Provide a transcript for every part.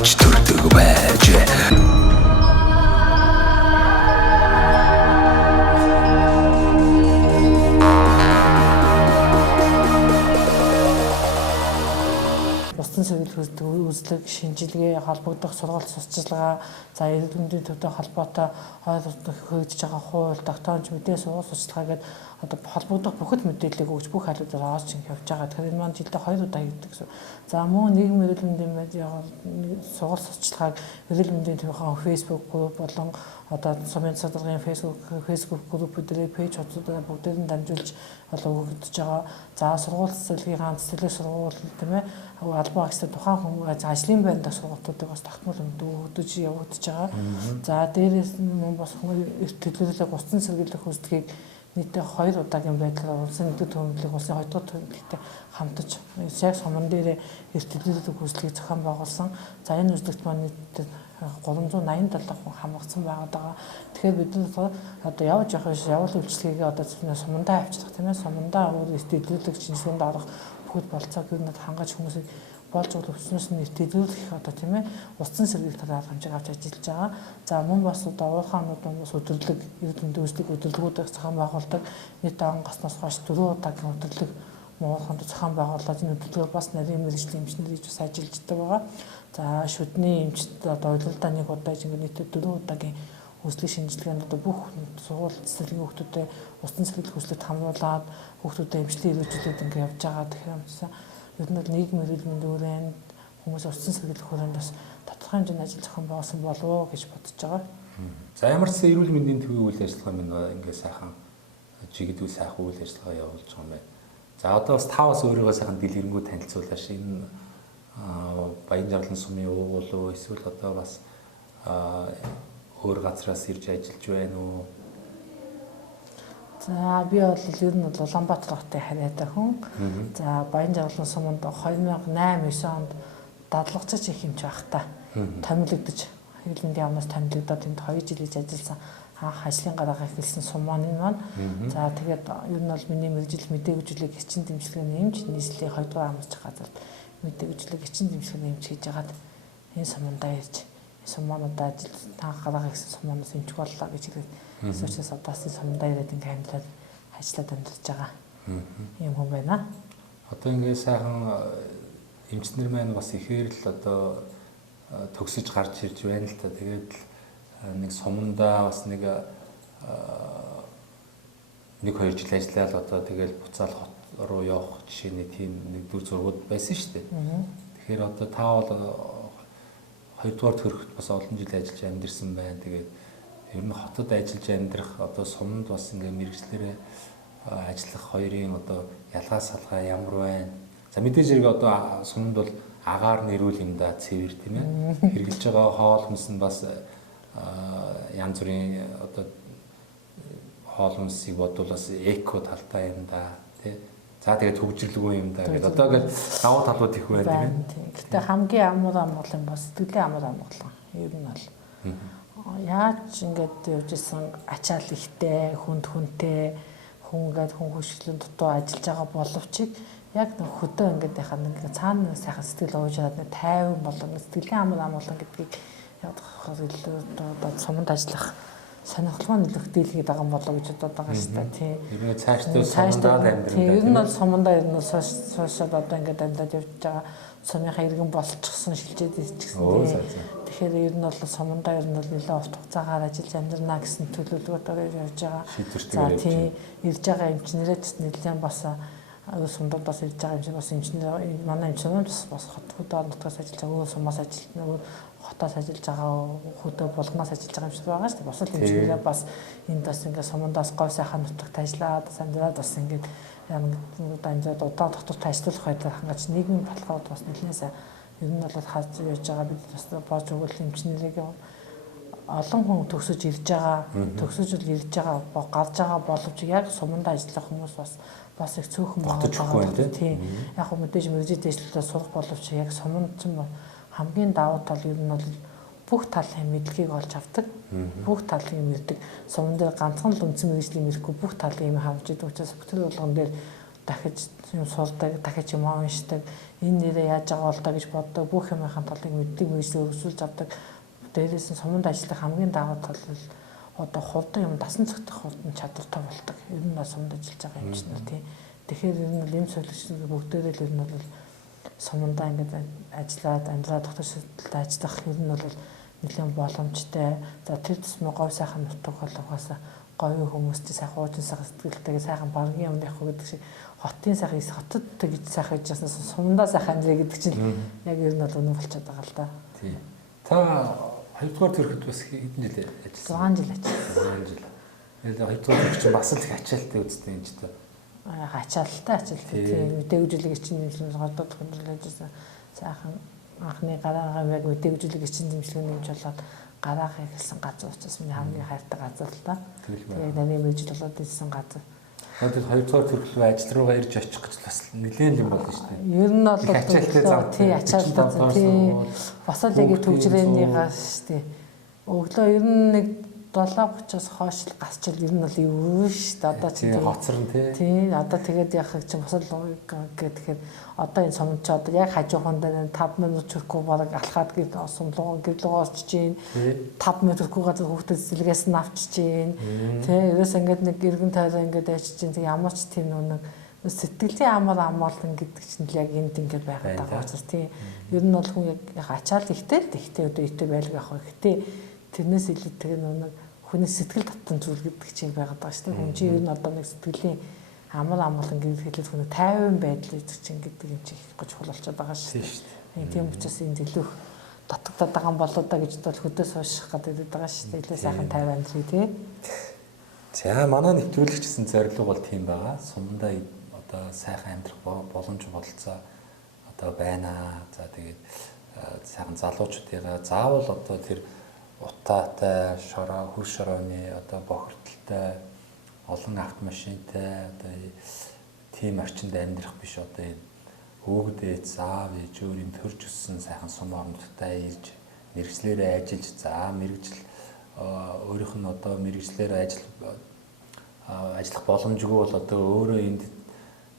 авч төрдөг байж. Бусдын сэргийлэх үзлэг, шинжилгээ, холбогдох сургалт сурталчилгаа, за эрүүл мэндийн төвтэй холбоотой хөгжиж байгаа хууль, тогтоомж мэдээ сургалт сурталчилгаа гэдэг одоо холбогдох бүхэл мэдээллийг өгч бүх хариултаар оож явж байгаа. Тэгэхээр энэ маань жилдээ 2 удаа хийдэг гэсэн. За мөн нийгмийн эрүүл мэндийн медиа сургалт сурталчилгааг эрүүл мэндийн төвийн Facebook групп болон одоо сумын цэцгийн Facebook группүүдээр пэйж хуудасаар бүгдээр нь дамжуулж өгөгдөж байгаа. За сургууль цэцлэгийн ганц цэцлэг сургууль тийм ээ албан агчтай тухайн хүмүүс ажлын байранд сургалтуудыг бас тогтмол өгдөж явагдаж байгаа. За дээрээс нь бас төлөвлөлөө бусдын сэргийлэх үйлчлэгийг нийтдээ 2 удаагийн байдлаар улсын нэгдэл төлөвлөлийг улсын 2 дахь төлөвлөлтөд хамтаж яг суман дээр төлөвлөлөх үйлчлэгийг зохион байгуулсан. За энэ үйлчлэгт маань нийтдээ 387 хүн хамрагдсан байгаа. Тэгэхээр бид одоо явж явах биш явал үйлчлэгийг одоо сумандаа авчлах тийм ээ сумандаа төлөвлөлөг шинжилгээнд орох бүхэл болцоог юу нэг хангаж хүмүүсийг болж өвчнөөс нь төлөвлөх одоо тийм ээ уцсан сэргийлэх хангамжийг авч ажиллаж байгаа. За мөн бас одоо уурхаанууд бас өдөрлөг эрдэнэ мэндийн өдөрлөгүүдийг зохион байгуулдаг. Нийт он госноос хойш 4 удаагийн өдөрлөг Монголд зохион байгуулаад энэ өдөрлөгөөр бас нарийн мэргэжлийн эмчнэр хийж бас ажилладаг байгаа. За шүдний эмчд одоо уйлалдаа 1 удаа ингэж нийтдээ 4 удаагийн үйлчлэг шинжилгээнд одоо бүх сургууль цэцлэгийн хүүхдүүдэд уцсан сэргийлэх үйлчлэгт хамруулад хүүхдүүдэд эмчилгээ хэрэгжүүлээд ингэ явж байгаа. Тэгэхээр ер нь бол нийгмийн эрүүл мэндийн хүрээнд хүмүүс уцсан сэргийлэх хүрээнд бас тодорхой хэмжээний ажил зохион байгуулсан болов уу гэж бодож байгаа. За ямар ч эрүүл мэндийн төвийн үйл ажиллагаа минь ингээ сайхан чигэдүү сайхан үйл ажиллагаа явуулж байгаа юм байна. За одоо бас та бас өөрийгөө сайхан дэлгэрэнгүй танилцуулааш. Энэ Баянжарлан сумын уугуул эсвэл одоо бас өөр газраас ирж ажиллаж байна уу? За би бол ер нь Улаанбаатар хотын харьяатай хүн. За Баянжарлан суманд 2008-9 онд дадлгацч их хэмж байхдаа томилогдож эрүүл мэндийн яамнаас томилогдоод тэнд 2 жил хийж ажилласан анх ажлын гараагаа эхэлсэн сум маань энэ маань. За тэгээд ер нь бол миний мэргэжил мэдээгүүлэг эчин дэмжлэгийн эмч нийслэлийн 2 дугаар амарч газар мэдээгүүлэг эчин дэмжлэгийн эмч хийж хагаад энэ сумандаа ирж сумаануудаа ажил анх гараагаа эхэлсэн сумаанаас эмч боллоо гэж хэлээд эсвэл одоосын сумандаа ирээд ингээм амьдлаад ажиллаад амьдарч байгаа юм хүн байна. Одоо ингээ сайхан эмчнэр маань бас ихээр л одоо төгсөж гарч ирж байна л та. Тэгээд нэг сумандаа бас нэг 1-2 жил ажиллаад одоо тэгэл буцаал хот руу явах жишээний тийм нэг дүр зургууд байсан шүү дээ. Тэгэхээр одоо та бол 2 дугаар төрөхөд бас олон жил ажиллаж амьдэрсэн байна. Тэгээд ер нь хотод ажиллаж амьдрах одоо суманд бас ингээ мэргэжлэрээ ажиллах хоёрын одоо ялгаа салгаа ямар байна? За мэдээж хэрэг одоо суманд бол агаар нэрүүл юм да цэвэр тийм ээ. Хэрэгжилж байгаа хоол хүнс нь бас янз бүрийн одоо хоол хүнсийг бодвол бас эко талтай юм да тий. За тэгээд хөгжирлгүй юм да гэдэг. Одоо ингээд давуу талууд их байна тийм ээ. Гэтэ хамгийн амар амгалан юм бас сэтгэлийн амар амгалан. Ер нь бол яаж ингээд явж исэн ачаал ихтэй, хүнтэй хүн ингээд хүн хөшгөлийн дутуу ажиллаж байгаа боловч яг нэг хөдөө ингээд яхаа нэг цаана сайхан сэтгэл ууж аваад нэг тайван болон сэтгэлийн амар амгалан гэдгийг ядах одоо суманд ажиллах сонирхолтой нөлөөлөлтэй байгаа юм болоо гэж бодоод байгаа шүү дээ тий. Ер нь цаашдаа сумандаа амьдрал. Ер нь бол сумандаа ер нь суушаад одоо ингээд амьдаад явж байгаа сумынхаа иргэн болчихсон шилжээд ирчихсэн тий. Тэгэхээр ер нь бол сумандаа ер нь бол нэлээд урт хугацаагаар ажиллаж амьдрнаа гэсэн төлөвлөгөөтэйгээр явж байгаа. За тий ирж байгаа эмчнэрээ нэлээд бас сумдад бас ирж байгаа юм шиг бас эмчнэр манай эмчнэр бас хот хөдөө нутгаас ажиллаж байгаа сумаас ажиллаж хотоос ажиллаж байгаа хөдөө булгнаас ажиллаж байгаа юм шиг байгаа шүү дээ. Бусад эмчнэрээ бас энд бас ингээд сумандаас гой сайхан нутагт ажиллаад амьдраад бас ингээд дамжаад удаан дотор ажиллах байдлаар хангаж нийгмийн баталгаууд бас нэлээд сайн ер нь бол хаз явж байгаа бид бас боож өгөх эмчнэрийг олон хүн төгсөж ирж байгаа төгсөж ирж байгаа гарч байгаа боловч яг сумандаа ажиллах хүмүүс бас их цөөхөн байгаа тийм. Яг хөө мэдээж мэргэжил дэвшлэлээр сурах боловч яг суманд ч хамгийн давуу тал ер нь бол бүх талын мэдлэгийг олж авдаг. Бүх талын мэддэг. Суман дээр ганцхан л үндсэн мэргэжлийн мэрэхгүй бүх талын юм хавж идэг учраас бүтээл болгон дээр дахиж юм сурдаг, дахиж юм уншдаг, энэ нэрээ яаж байгаа бол доо гэж боддог, бүх юмхын талыг мэддэг, мэдсээ өргөсүүлж авдаг. Дээрээс нь суманд ажиллах хамгийн давуу тал бол одоо хурдан юм дасан цогтох хурдан чадвартай болдог. Ер нь суманд ажиллаж байгаа юм чинь тийм. Тэгэхээр ер нь эм солигчдыг бүгдээрээ л ер нь бол сумандаа ингээд ажиллаад амьдраа доктор шилжилттэй ажиллах ер нь бол нэлээд боломжтой. За тэр тусмаа говь сайхан нутаг бол угаасаа говийн хүмүүстэй сайхан уучин сайхан сэтгэлтэйгээ сайхан баргийн юм явах гэдэг шиг хотын сайхан хотод гэж сайхан гэж яснаас сумандаа сайхан амьдраа гэдэг чинь яг ер нь бол үнэн болчиход байгаа л да. Тийм. Та 2-р төрөхөд бас хэдэн жил ажилласан? 6 жил ажилласан. 6 жил. Тэгээд 2-р төрөх чинь бас л их ачаалттай үстэй юм ч та. Ачаалттай ачаалттай. Тийм. Мэдээлжүүлэг чинь нэмсэн 2 дахь хөндлөл ажилласан. Сайхан анхны гараагаа яг мэдээлжүүлэг чинь нэмсэн нэмж болоод гараагаа эхэлсэн газар учраас миний хамгийн хайртай газар л да. Тэгээд нарийн мэржил болоод ирсэн газар. Тэгээд 2-р төрөх рүү ажил руугаа ирж очих гэж бас нэлээд юм болно шүү дээ. Ер нь бол ачаалттай зам. Тийм ачаалттай. Тийм. Бас л яг төвжрээнийгаас шүү дээ. Өглөө ер нь нэг 7:30-аас хойш л гасчил ер нь бол юу шүү дээ. Одоо чи хоцрон тий. Тийм одоо тэгээд яхах чинь бас л гэхээр одоо энэ сумд ч одоо яг хажууханд 5 минут хүрхгүй бараг алхаад гээд сумлуу гэрлөө орчиж гин 5 минут хүрхгүй газар хүүхдэд цэцлэгээс нь авчиж гин тий ерөөс ингээд нэг эргэн тойроо ингээд ажиж гин ямар ч тийм нэг сэтгэлийн амаалан гэдэг чинь л яг энд ингээд байгаад байгаа учраас тий ер нь бол хүн яг ачаал ихтэй одоо итэ байлг авах ихтэй тэрнээс илүү тэгээ нэг хүний сэтгэл татсан зүйл гэдэг чинь байгаад байгаа шүү дээ. Хүн чинь ер нь одоо нэг сэтгэлийн амаалан гэдэг хэлээд хүн 50% байдал гэдэг чинь гэдэг юм чи их чухал болчиход байгаа шүү дээ. Тийм учраас энэ илүү дутагдаад байгаа юм болоо да гэж бол хөдөөс хойших гэдэг байгаа шүү дээ. Илүү сайхан 50 амьдрий тий. За манай нэвтрүүлэгчсэн зорилго бол тийм байгаа. Сумдаа одоо сайхан амьдрах боломж бололцоо одоо байна. За тэгээд сайхан залуучуудыгаа заавал одоо тэр утаатай, шороо, хөрш шорооны одоо бохирдолтой, олон автомашинтай одоо тийм орчинд амьдрах биш одоо энэ хөөгдөө заав ээж өөр юм төрж өссөн сайхан сум орноттой ирж мэрэгчлэрээ ажиллаж за мэрэгжил өөрийнх нь одоо мэрэгчлэрээ ажиллах боломжгүй бол одоо өөрөө энд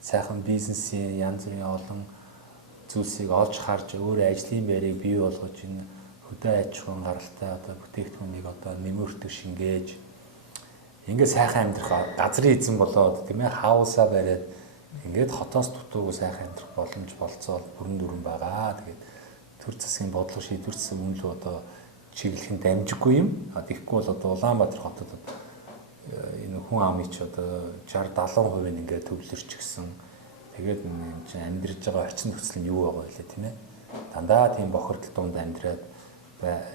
сайхан бизнесийн янз бүрийн олон зүйлсийг олж харж өөрөө ажлын байрыг бий болгож энэ хөдөө аж ахуйн гаралтай одоо бүтээгдэхүүнийг одоо нэмэрдэг шингээж ингээд сайхан амьдрах газрын эзэн болоод тийм ээ хаусаа бариад ингээд хотоос дутуугүй сайхан амьдрах боломж болцоод бүрэн дүрэн байгаа. Тэгээд төр засгийн бодлого шийдвэрсэн үнэлүү одоо чиглэх нь дамжиггүй юм. Тэгэхгүй бол одоо Улаанбаатар хотод энэ хүн амын ч одоо 60-70% ингээд төвлөрч гисэн. Тэгээд энэ чинь амьдарч байгаа орчин нөхцөл нь юу байгаа вэ тийм ээ. Дандаа тийм бохирдол дунд амьдраад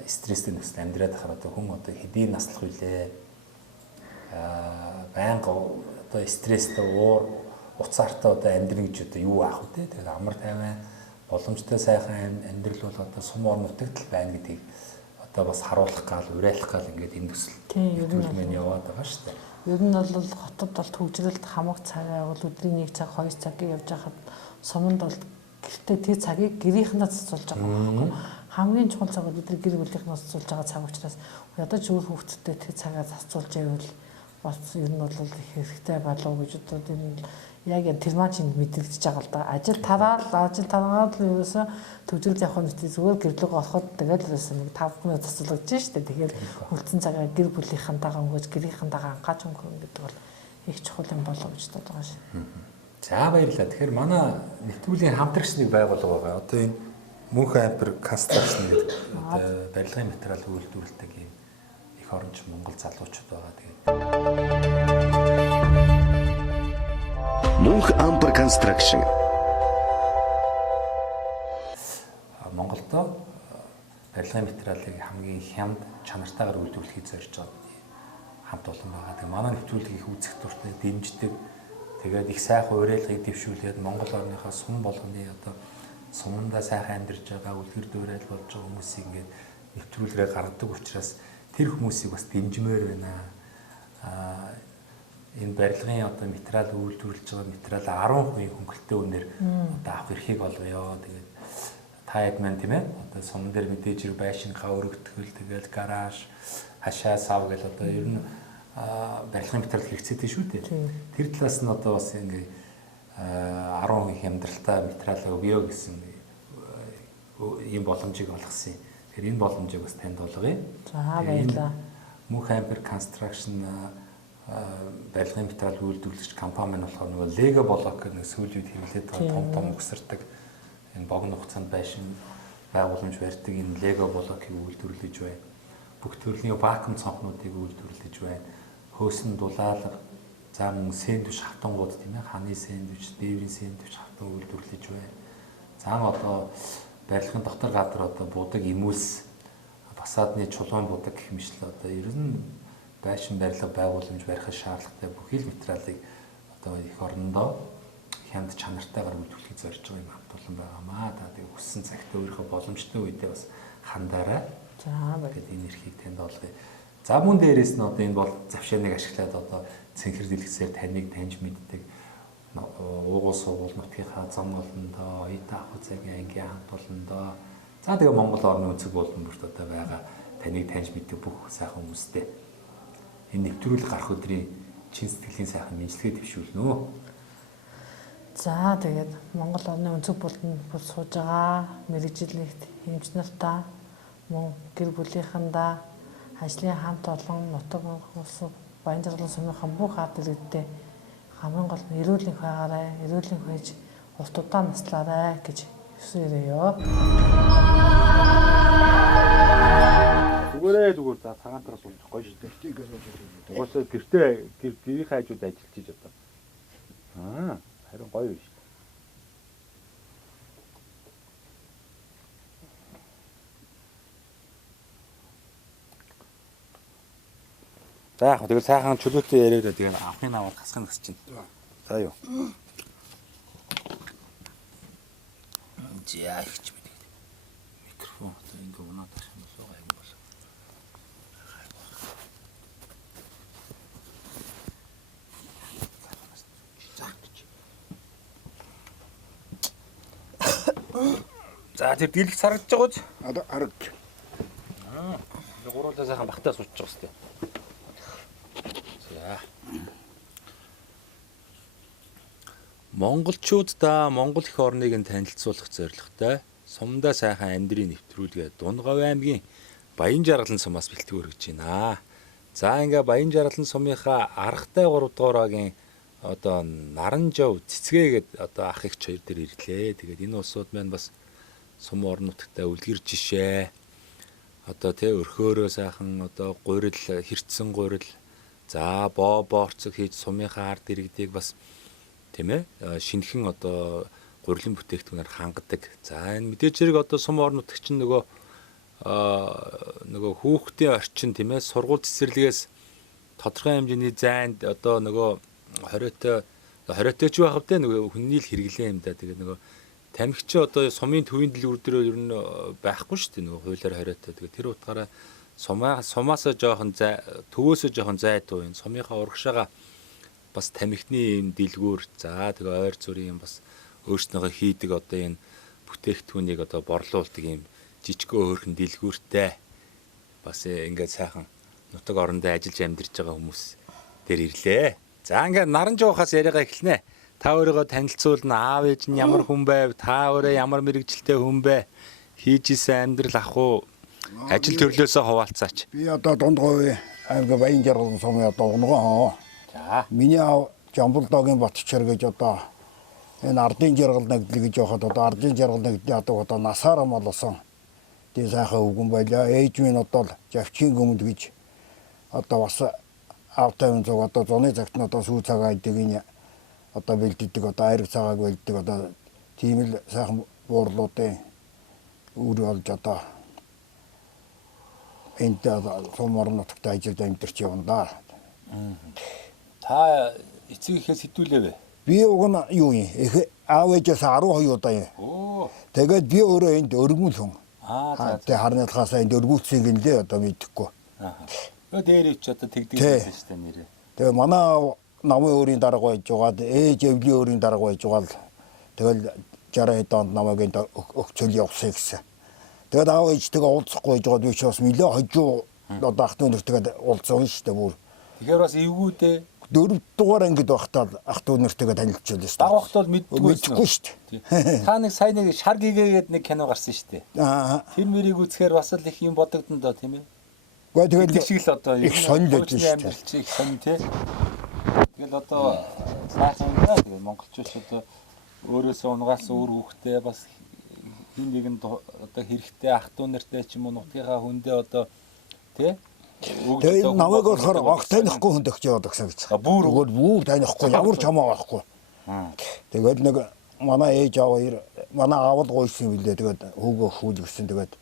стресстэй нөхцөл амьдраад байхаар одоо хүн одоо хэдийн наслах үлээ байнга одоо стресстэй уцаартай одоо амьдрах гэж одоо юу аах вэ? Тэгээд амар тайван боломжтой сайхан амьдрал бол одоо сум орн нутагт л байна гэдгийг одоо бас харуулах гал уриалах гал ингээд энэ төсөл төлөвлөмөн яваад байгаа шүү дээ. Ер нь бол хотод бол төвжрэлт хамаг цагаа бол өдрийн 1 цаг 2 цагийг явж байхад суманд бол гэртээ тэр цагийг гэрийнхнээ цацуулж байгаа байхгүй. Хамгийн чухал цаг бол өдөр гэр бүлийнхнээ цацуулж байгаа цаг учраас ядаж өөр хүүхдтэй тэр цагаа цацуулж байвал бас ер нь бол их хэрэгтэй болов уу гэж одоо энэ яг тэр маань чинь мэдрэгдэж байгаа л да. Ажил тараад л ерөөсө төвжрэл явах нь зүгээр гэрлэг ороход тэгэл ерөөсө нэг 5 минут цацуулж штэ. Тэгэхээр үлдсэн цагаа гэр бүлийнхэнтэйгээ өнгөж гэрийнхэнтэйгээ анхаач өнгөрөн гэдэг бол их чухал юм болов гэж бодож байгаа шээ. За баярлалаа. Тэгэхээр манай нэвтрүүлгийн хамтрагч нэг байгууллага байгаа. Одоо энэ Мөнх ампер констракшн гэдэг одоо барилгын материал үйлдвэрлэдэг юм их оронч Монгол залуучууд байгаа. Тэгээд Мөнх ампер констракшн Монголдо барилгын материалыг хамгийн хямд чанартайгаар үйлдвэрлэхийг зорж байгаа хамт олон байгаа. Тэгээд манай нэвтрүүлгийг их үзэх дуртай, дэмждэг. Тэгээд их сайхан уриалгыг дэвшүүлээд Монгол орныхаа сум болгоны одоо сумдаа сайхан амьдарч байгаа үлгэр дуурайл болж байгаа хүмүүсийг ингээд нэвтрүүлгээр гаргадаг учраас тэр хүмүүсийг бас дэмжмээр байна. Энэ барилгын одоо материал үйлдвэрлэж байгаа материал 10% хөнгөлөлтөө үнээр одоо авах эрхийг олгоё. Тэгээд та хэд мэн тийм ээ одоо сум дээр мэдээж хэрэг байшингаа өргөтгөл тэгэл гараж хашаа сав гэл одоо ер нь барилгын материал хэрэгцээтэй шүү дээ. Тэр талаас нь одоо бас ингээд 10% их амьдралтай материалаа өгье гэсэн ийм боломжийг олгосон. Тэгэхээр энэ боломжийг бас танд олгоё. За баярлалаа. Мөнх Ампер Construction барилгын материал үйлдвэрлэгч компани нь болохоор нөгөө Lego блок гэх нэг сүүлийн үед хэрэглээд байгаа том өсөрдөг энэ богино хугацаанд байшин байгууламж барьдаг энэ Lego блокийг үйлдвэрлэж байна. Бүх төрлийн вакуум цонхнуудыг үйлдвэрлэж байна. Хөөсөн дулаалга, за мөн сэндвич хавтангууд тийм ээ, ханы сэндвич, дээврийн сэндвич хавтан үйлдвэрлэж байна. За одоо барилгын дотор гадар одоо будаг эмүүлс, фасадны чулуун будаг гэх мэтлээ одоо ер нь байшин барилга байгууламж барихад шаардлагатай бүхий л материалыг одоо их орондоо хямд чанартайгаар үйлдвэрлэхийг зорж байгаа юм хамтуулан байгаамаа. Та тэгээ хүссэн цагт өөрийнхөө боломжтой үедээ бас хандаарай. За гэдэг энэ эрхийг танд олгоё. За мөн дээрээс нь одоо энэ бол завшааныг ашиглаад одоо цэнхэр дэлгэцээр таныг таньж мэддэг уугуул суугуул нутгийнхаа зам болондоо, Оюутан ах цагийн ангийн хамт болондоо. За тэгээ Монгол орны өнцөг болон бүрт одоо байгаа таныг таньж мэддэг бүх сайхан хүмүүстэй энэ нэвтрүүлэг гарах өдрийн чин сэтгэлийн сайхан мэдлэгээ дэвшүүлнэ. За тэгээд Монгол орны өнцөг болонд бүр сууж байгаа мэрэгжилэгт хэмж нартаа мөн гэр бүлийнхэндээ ажлын хамт олон нутаг улс Баянжарлан сумынхан бүх ард иргэдтэй хамгийн гол нь эрүүлэнх байгаарай, эрүүлэнх байж урт удаан наслаарай гэж хүсээрээ. Зүгээр за цагаантраас уулзах гоё шүү дээ. Уусаа гэртээ гэрийн хайжууд ажиллаж хийж одоо. Харин гоё шүү. За яг тэгэл сайхан чөлөөтэй яриад тэгээд авахын аваад хасах гэж чинь. За юу. За ихч бид микрофон одоо ингэ унаад байх юм болоо гайг бол. За тэр дийлэх сарагдж байгаа үз? Одоо харагд. Гуруулаа сайхан багтаа суучих жоох хэвээр. За. Монголчуудаа Монгол эх орныг нь танилцуулах зорилготой сумдаа сайхан амьдрын нэвтрүүлгээ Дунгав аймгийн Баянжарлан сумаас бэлтгэн өргөж байна. За ингээ Баянжарлан сумынхаа аргатай 3 дугаар агийн одоо Наранжав цэцгээгээд одоо ах эгч хоёр дээр ирлээ. Тэгээд энэ улсууд маань бас сум орон нутагтаа үлгэр жишээ одоо тэ өрхөөрөө сайхан одоо гурил хэрцэн гурил за боорцог хийж сумынхаа ард иргэдийг бас тийм ээ шинэхэн одоо гурилан бүтээгдэхүүнээр хангадаг. За энэ мэдээж хэрэг одоо сум орон нутагч нь нөгөө хүүхдийн орчин тийм ээ сургууль цэцэрлэгээс тодорхой хэмжээний зайд одоо нөгөө хориотой ч байх вэ нөгөө хүнний л хэрэглээ юм да. Тэгээд нөгөө тамхич одоо сумын төвийн дэлгүүр дээр ер нь байхгүй шүү дээ нөгөө хуулиар хориотой. Тэгээд тэр утгаараа сумаасаа жоохон төвөөсөө жоохон зайдуу энэ сумынхаа урагшаага бас тамхины юм дэлгүүр за тэгээ ойр зүрийн бас өөрснөөгөө хийдэг одоо энэ бүтээгдэхүүнийг одоо борлуулдаг юм жижигөө хөөрхөн дэлгүүртэй бас ингээд сайхан нутаг орондоо ажиллаж амьдарч байгаа хүмүүс дээр ирлээ. За ингээд Наранжавхаас яриагаа эхэлнэ. Та өөрийгөө танилцуулна. Аав ээж нь ямар хүн байв? Та өөрөө ямар мэрэгжилтэй хүн бэ? Хийж исэн амьдрал ах уу? Ажил төрлөөсөө хуваалцаач. Би одоо Дундгавь аймгийн Баянжарлан сумын одоо унгоо. За. Миний аав Жамбулдогийн Батчар гэж одоо энэ ардын жаргал нэгдэл гэж явахад одоо ардын жаргал нэгдлийн одоо насаараа молсон. Тэгээ сайхан өвгөн байлаа. Ээж минь одоо Завчин гүмэд гэж одоо бас аавтай хүн зөв одоо зуны цагт нь одоо сүү цагаа идэг энэ одоо бэлддэг одоо айраг цагааг бэлддэг одоо тийм л сайхан буурлуудын үр болж одоо энд сум орон нутагт ажиллаж амьдарч явна да. Та эцэг ихээс хэдүүлээ вэ? Би уг нь юу юм? Аав ээжээс 12 удаа юм. Оо. Тэгээд би өөрөө энд өргөмөл хүн. За. Тэгээ харныхаас энд өргүүлцгийг л дээ одоо мэдхгүй. Дээрээ ч одоо тэгдэгсэн шүү дээ нэрээ. Тэгээ манай намын өөрийн дарга байж байгаад ээж эвлийн өөрийн дарга байж байгаад тэгэл 60 донд намайг энд өгчөл явсан гэсэн. Тэгээд аав ээжтэйгээ уулзахгүй байж байгаад би ч бас нэлээ хожуу одоо ах トゥ нэртэйгээ уулзсан шүү дээ бүр. Тэгэхээр бас эвгүүдээ 4 дугаар ангид байхдаа ах トゥ нэртэйгээ танилцчихлаа шүү дээ. Дагахт бол мэдгүй шүү дээ. Та нэг сая нэг шар гэгээд нэг кино гарсан шүү дээ. Аа. Тэр мэрийг үзэхээр бас л их юм бодогдсон доо тийм ээ. Гэхдээ Тэг шиг л одоо их сонирхож шүү дээ. Амьдрал чи их сонь тий. Тэгэл одоо сайхан юм байна. Тэгэл монголчууд одоо өөрөөсөө унгаас өөр хүүхдээ бас хин нэгэнд одоо хэрэгтэй ах トゥ нэртэй ч юм уу нутгийнхаа хүндээ одоо тий. Тэгээ намайг болохоор огт танихгүй хүн төгч яваад өгсөн гэж. Бүр танихгүй ямар ч хамаа байхгүй. Тэгээд нэг манай ээж аваа манай аав л гойсон юм билээ. Тэгээд хөөгөө хүүл гисэн тэгээд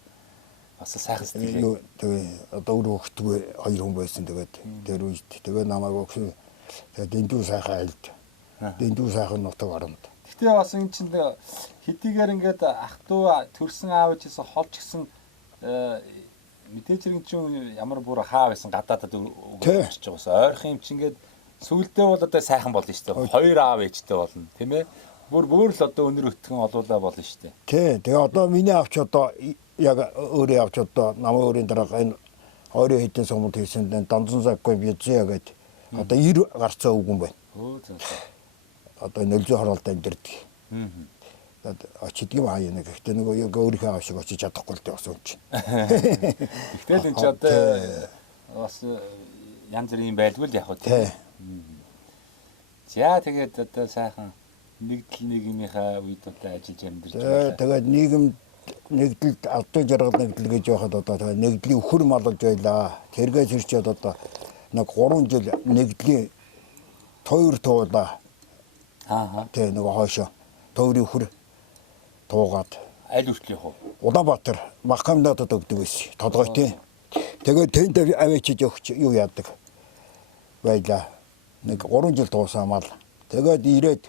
бас сайхан сэтгэлээ. Тэгээ одоо өөр хөвгтгүй 2 хүн байсан тэгээд тэр үед тэгээд намайг өгсөн. Тэгээд дэндүү сайхан айлд. Дэндүү сайхан нутаг оронд. Гэтэ бас эн чинь хэдийгээр ингээд ах トゥ төрсэн аав ээжээс холч гисэн мэдээж хэрэг чинь ямар бүр хаа байсан гадаадад өгч байгаас ойрхон юм чинь ингээд сүулдээ бол одоо сайхан болно шүү дээ. 2 аав ээжтэй болно тийм ээ. Бүр л одоо өнөр өтгөн олуулаа болно шүү дээ. Тий. Тэгээ одоо миний авч одоо яг өөрөө авч одоо намаа өөрийн дараа энэ 20 хэдэн сумд хийсэн данзан заггүй бизээ гэдэг одоо 90 гарцаа үгэн байна. Одоо нөлзөө хороолт амьдэрдэг. Очиж юм аа нэг гэхдээ нөгөө өөрийнхөө аав шиг очиж чадахгүй л дээ бас юм чинь. Гэхдээ энэ ч одоо бас янз бүрийн байлгүй л яг хөө тийм. За тэгээд одоо сайхан нэгдэл нийгмийнхаа үед одоо ажиллаж амьдарч байна. Тэгээд нэгдэлд албан жаргал нэгдэл гэж яхад одоо тэгээд нэгдлийн өхөр малж байлаа. Тэргээс ирчээд одоо нэг 3 жил нэгдлийн тойр туулаа. Тэг нөгөө хоошо тойрын өхөр туугаад аль хүртэл явах вэ? Улаанбаатар Махамнадад өгдөг байсан. Толгой тий. Тэгээд тэнд авчиж өгч юу яадаг байлаа. Нэг 3 жил туусан мал. Тэгээд ирээд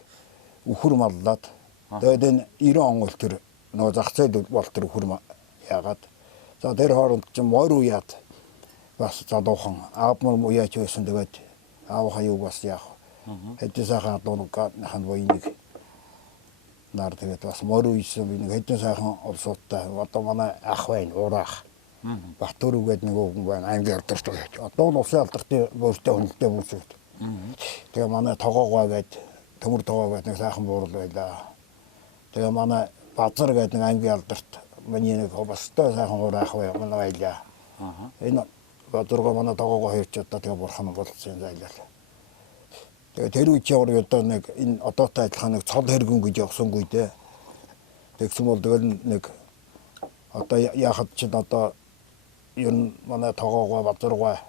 өхөр маллаад тэгээд энэ 90 он бол тэр нөгөө зах зээл бол тэр өхөр яагаад. За тэр хооронд ч морь уяад бас залуухан аав муу яач байсан тэгээд аав хаяг бас яах. Хэдэн сайхан адуунгахан военыг нар тэгээд бас морь үйсэн би нэг хэдэн сайхан олсуудтай одоо манай ах байна ураах. Батөр үгээд нэг хүн байна анги алдарт байж. Одоо нь усын алдартын бөөртэй хүнтэй бүсэд. Тэгээ манай тогоогоо гээд төмөр тогоо гээд нэг сайхан буурал байлаа. Тэгээ манай базар гээд нэг анги алдарт миний нэг бастай сайхан ураах бай манай байлаа. Энэ базаргаа манай тогоогоо хэрч одоо тэгээ бурхан болсон зайлаа. Тэгээ тэр үеч явар одоо нэг энэ одоотой адилхан нэг цол хэрэгэн гэж явсангүй дээ. Тэгсэн бол тэгэл нэг одоо яхад ч одоо ер нь манай тогоогоо базаргаа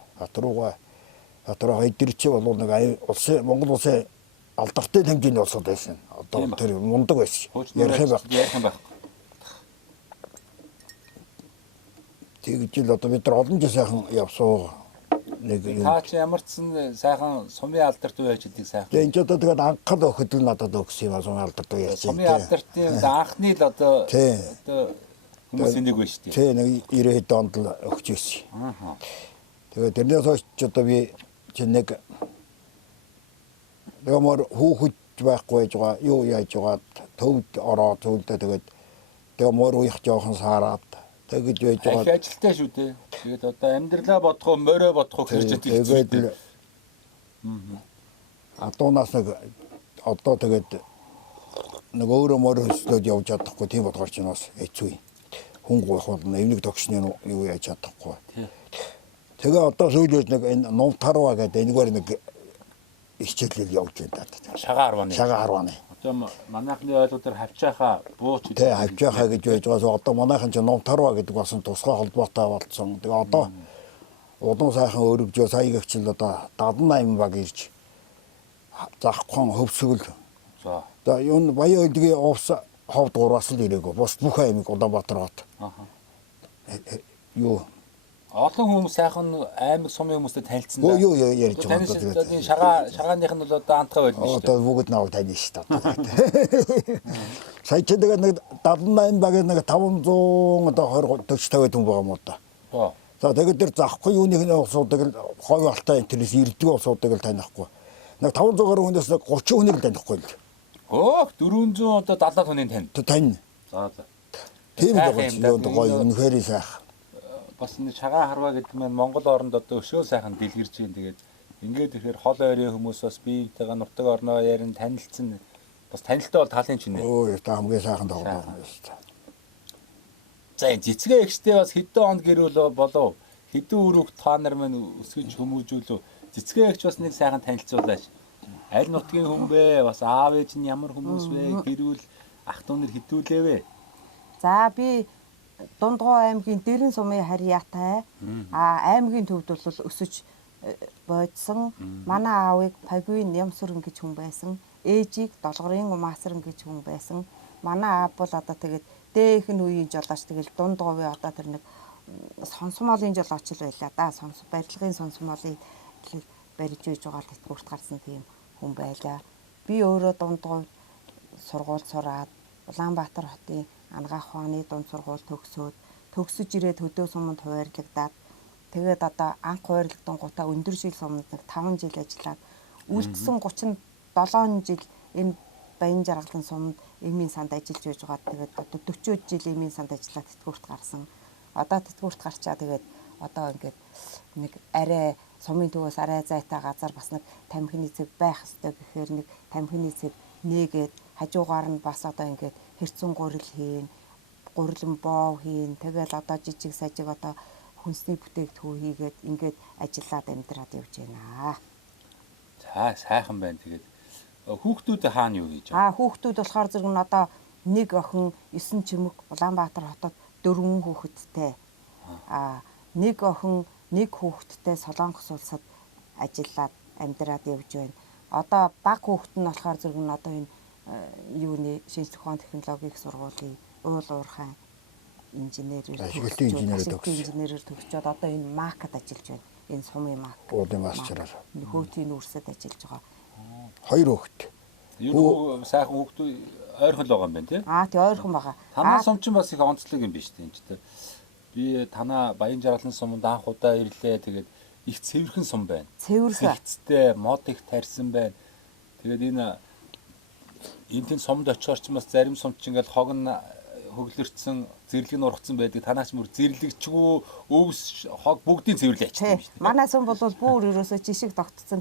Батруу хэдэр чи бол нэг улсын Монгол улсын алдартай хэмжээний улсууд байсан. Одоо тэр мундаг байсан. Ярих юм байх. Тэгж л одоо бид нар олон жил сайхан явсуу. Та чи ямар ч сайхан сумын алдарт үе ажилладаг сайхан. Тэгээ энэ одоо тэгээд анхад өгөхөд л надад өгсөн юм сумын алдарт үе яасан. Сумын алдартын анхны л одоо хүмүүсийн нэг байна шүү дээ. Тий, нэг 90 хэд онд л өгч ирсэн. Тэгээд тэрнээс хойш ч одоо би чинь нэг ямар хүүхэд байхгүй байж байгаа юу яаж байгаа төвд ороо төвдөө тэгээд тэгээ мөр уях жоохон саараад тэгэж байж байгаа. Их ажилтай шүү дээ. Тэгээд одоо амьдралаа бодох уу, морой бодох уу гэж хэлдэг. Адуунаас нэг одоо тэгээд нэг өөрөө морь хөслөөд явж чадахгүй тийм болохоор ч бас хэцүү. Хүн гоох болно. Эвнийг тогшны юу яаж чадахгүй. Тэгээ одоо сүүлд нэг энэ Нунтарва гэдэг энэгээр нэг хичээлэл явж байна даа. Шагаа 10-ны. Одоо манайхны ойлголтоор хавчаахаа бууч тий хавчаахаа гэж байж байгаас одоо манайхан ч Нунтарва гэдэг бас тусгай холбоотой болсон. Тэгээ одоо улуун сайхан өргөжөө саягч л одоо 78 баг ирж захгүй хөвсгөл. За юу баяа өдгийн овс ховд гураас л ирээгүй. Бус бүх аймаг Улаанбаатар хот. Юу олон хүмүүс сайхан аймаг сумын хүмүүстэй танилцсан да. Юу ярьж байгаа юм бэ? Тэгээд шагааных нь бол одоо антгаа байлгүй шүү дээ. Одоо бүгд наваг тань шүү дээ. Сая ч тэгээд нэг 78 баг нэг 500 одоо 20 40 50 хүн байгаа юм уу да. За тэгээд тэр захгүй юуных нь усуудаг л хой алтай интернэс ирдэг усуудаг л танихгүй. Нэг 500 гаруй хүнээс 30 хүнийг л танихгүй л. 400 одоо 70 хүнийг тань. Тань. За. Тийм л гоё гоё үнэхээр сайхан. Бас нэг шагаа харваа гэдэг маань Монгол оронд одоо өшөө сайхан дэлгэрж байна. Тэгээд Ингээд тэгэхээр хол ойрын хүмүүс бас биетэйгээ нутаг орноо ярин танилцсан бас танилтаа бол талын чинь. Өө та хамгийн сайхан тоглоо юм шүү. За энэ цэцгээ ихтэй бас хэдэн онд гэрүүл болов хэдэн өрөг та нар маань өсгөж хүмүүжүүлв. Цэцгээ ихч бас нэг сайхан танилцуулаач. Аль нутгийн хүн бэ? Бас аав ээж нь ямар хүмүүс вэ? Гэрүүл ах дүү нар хідүүлээ вэ? За би Дундгой аймгийн Дэрэн сумын Харьяатай. Аймгийн төвд бол өсөж бодсон. Манай аавыг Пагуин Нямсүрэн гэж хүн байсан. Ээжийг Долгорын Умаасран гэж хүн байсан. Манай аав бол одоо тэгээд дээхэн үеийн жолооч тэгэл Дундгойн одоо тэр нэг сонсомолын жолооч л байлаа да. Барилгын сонсомолыг барьж үйж байгаа л тэтгэврт гарсан тийм хүн байлаа. Би өөрөө Дундгойд сургууль сураад Улаанбаатар хотын Ангаах ухааны дунд сургууль төгсөж ирээд Хөдөө суманд хуваарлагдаад тэгээд одоо анх хуваарлагдангуудаа өндөр жил суманд нэг 5 жил ажиллаад үлдсэн 37 жил энэ Баян Жаргалын суманд эмийн санд ажиллаж байж байгаа. Тэгээд одоо 40 жил эмийн санд ажиллаад тэтгэврт гарсан. Одоо тэтгэврт гарчаа тэгээд одоо ингээд нэг арай сумын төвөөс арай зайтай газар бас нэг тамхины цэг байх ёстой гэхээр нэг тамхины цэг нээгээд хажуугаар нь бас одоо ингээд хэрцэн гурил хийн, гурилан боо хийн. Тэгэл одоо жижиг сажиг одоо хүнсний бүтээгдэхүүн хийгээд ингээд ажиллаад амьдраад явж байна. За сайхан байна. Тэгээд хүүхдүүд хаана юу хийж байгаа? Хүүхдүүд болохоор зэрэг нь одоо нэг охин 9 чимэг Улаанбаатар хотод 4 хүүхэдтэй. Нэг охин нэг хүүхэдтэй Солонгос улсад ажиллаад амьдраад явж байна. Одоо баг хүүхэд нь болохоор зэрэг нь одоо энэ юуны шинжлэх ухааны технологийн сургуулийн уул уурхай инженерээр төгсчөөд одоо энэ МАК-ад ажиллаж байна. Энэ сумын МАК. Уудын масчраар. Хөөтийн үрсэд ажиллаж байгаа. 2 хүүхэд. Юу сайхан хүүхдүүд ойрхон л байгаа юм байна тий? Тий ойрхон байгаа. Танаа сум ч бас их онцлог юм биш тий. Би танаа Баян Жаргалын суманд анх удаа ирлээ. Тэгээд их цэвэрхэн сум байна. Цэвэрхэн. Ихцтэй, мод их тарьсан байна. Тэгээд энэ сумд очихоор ч бас зарим сум ч ингээл хог нь хөглөрцсөн, зэрлэг нь ургацсан байдаг. Танаач мөр зэрлэгчгүй өвс хог бүгдийн цэвэрлээ ачдаг юм шүү дээ. Манай сум бол бүр ерөөсөө жишг тогтцсон.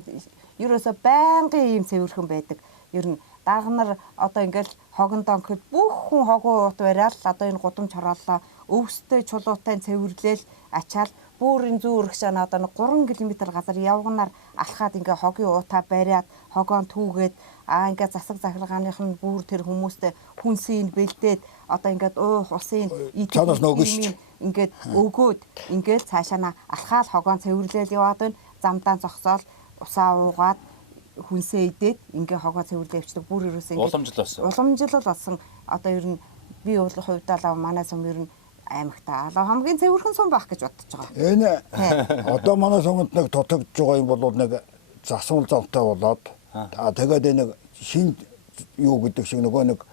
Ерөөсөө байнгын ийм цэвэрхэн байдаг. Ер нь дарга нар одоо ингээл хогонд онход бүх хүн хогоо уут бариад одоо энэ гудамж хорооллоо өвстэй чулуутай цэвэрлээл ачаал бүрийн зүүн урагшаана одоо 3 км газар явганаар алхаад ингээ хогийн уутаа бариад хогоон түүгээд ингээ засаг захиргааных нь бүр тэр хүмүүстэй хүнсийг бэлдээд одоо ингээд уух усын ингээд өгөөд ингээд цаашаана алхаал хогоон цэвэрлээл яваад байна. Замдаа зогсоол усаа уугаад хүнсээ идээд ингээ хогоо цэвэрлэвчдэг бүр ерөөсөө уламжлал болсон. Одоо ер нь би хувьдаа манай сум ер нь аймагтаа хамгийн цэвэрхэн сум байх гэж бодож байгаа. Энэ одоо манай сумд нэг тутагдж байгаа юм бол нэг засвал зовтой болоод тэгээд нэг шин юу гэдэг шиг нэг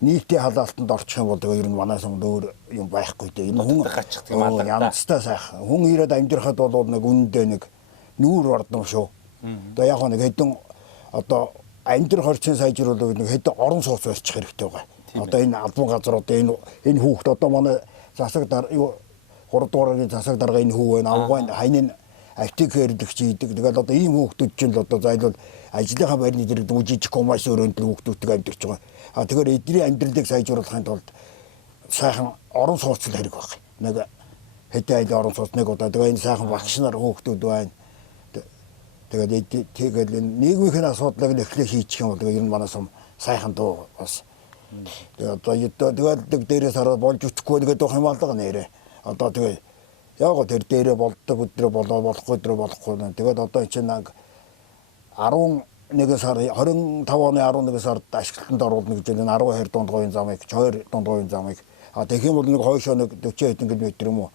нийтийн халаалтанд орчих юм бол тэгээд ер нь манай сумд өөр юм байхгүй дээ. Энэ хүн гацчих юм аа. Янзтай сайхан. Хүн ирээд амьдрахад бол нэг үнэндээ нэг нүүр ордон шүү. Одоо яг нэг хэдэн одоо амьдрах орчин сайжруулах нэг хэдэн орон сууц барьчих хэрэгтэй байгаа. Одоо энэ албан газрууд энэ хүүхд одоо манай засаг дар юу 3 дуурайны засаг дарга энэ хүү байна. Авгайн хайн аптик хэрэглэгч хийдэг. Тэгэл одоо ийм хүүхдүүд чинь л одоо зайлвал ажлынхаа байрны зэрэг жижиг коммерц өрөөнд хүүхдүүдтэй амьдарч байгаа. Тэгэхээр эдний амьдралыг сайжруулахын тулд сайхан орон сууц хэрэг байна. Нэг хэдэн айл орон сууц нэг удаа тэгээ энэ сайхан багш нар хүүхдүүд байна. Тэгээд нийгмийн асуудлыг эхлээ хийчих юм бол ер нь манай сум сайхан дуу бас. Тэгээд дээрээс хараад болж үтгэхгүй гэдэг юм алга нэрэ. Одоо тэгээд яг тэр дээрээ болдог өдрөө болохгүй өдрөө болохгүй. Тэгээд одоо чинь 11 сар 25 оны 11 сард ашиглалтанд оруулна гэж байна. 12 дундгойн замыг, 2 дундгойн замыг. Тэгэх юм бол нэг хойшоо нэг 40 хэдэн км юм уу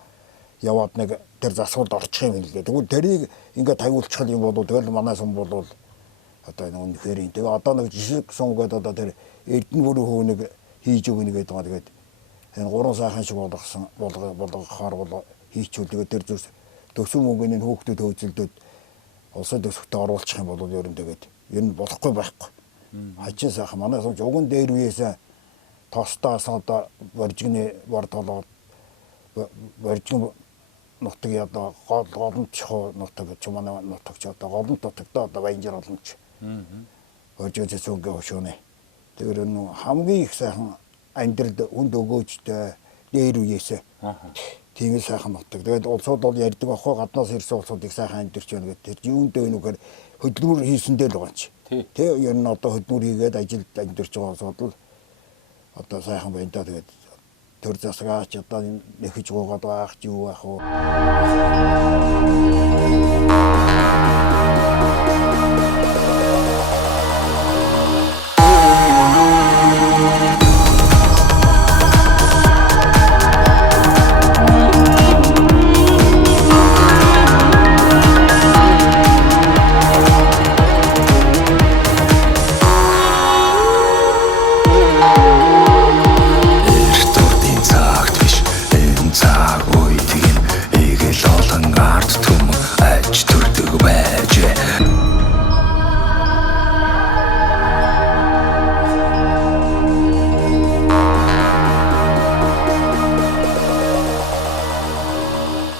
яваад нэг тэр засвалд орчих юм хэлээ. Тэгвэл тэрийг ингээд тавиулчих юм бол тэгэл манай сум бол одоо энэ үнэхээр энэ. Тэгээ одоо нэг жишг сум гэдэг одоо тэр Эрдэнэ бүрийн хөвнийг хийж өгнө гэдэг байгаа. Тэгээд энэ 3 сайхан шиг болгохоор бол хийчихвэл тэр зүс төсөв мөнгөний хүүхдүүд хөөцөлдөд улсын төсөвтөд оруулах юм бол ер нь тэгээд ер нь болохгүй байхгүй. Хачин сайхан манай сум уган дээр үеэс тостоос одоо боржигны бор толгой боржиг нутгийн одоо голомчхоо нутаг чумаа нутагч одоо голомт нутагтаа одоо Баянжир голомч. Хожигч цүнгээ хөшөөнэ. Тэгэхээр нөө хамгийн их сайхан амьдралд үнд өгөөжтэй дээр үеэсээ. Тийм л сайхан нутаг. Тэгээд улсууд бол ярьдаг ахгүй гаднаас ирсэн улсуудыг сайхан амьдэрч байна гэдэг. Тэр юундээ нүгээр хөдөлмөр хийсэндээ л байгаа юм чи. Тэ ер нь одоо хөдөлмөр хийгээд ажилд амьдэрч байгаа улсууд л одоо сайхан байна да. Тэгээд төр засгаач одоо нэхэж гоогаад байх ч юу байх вэ?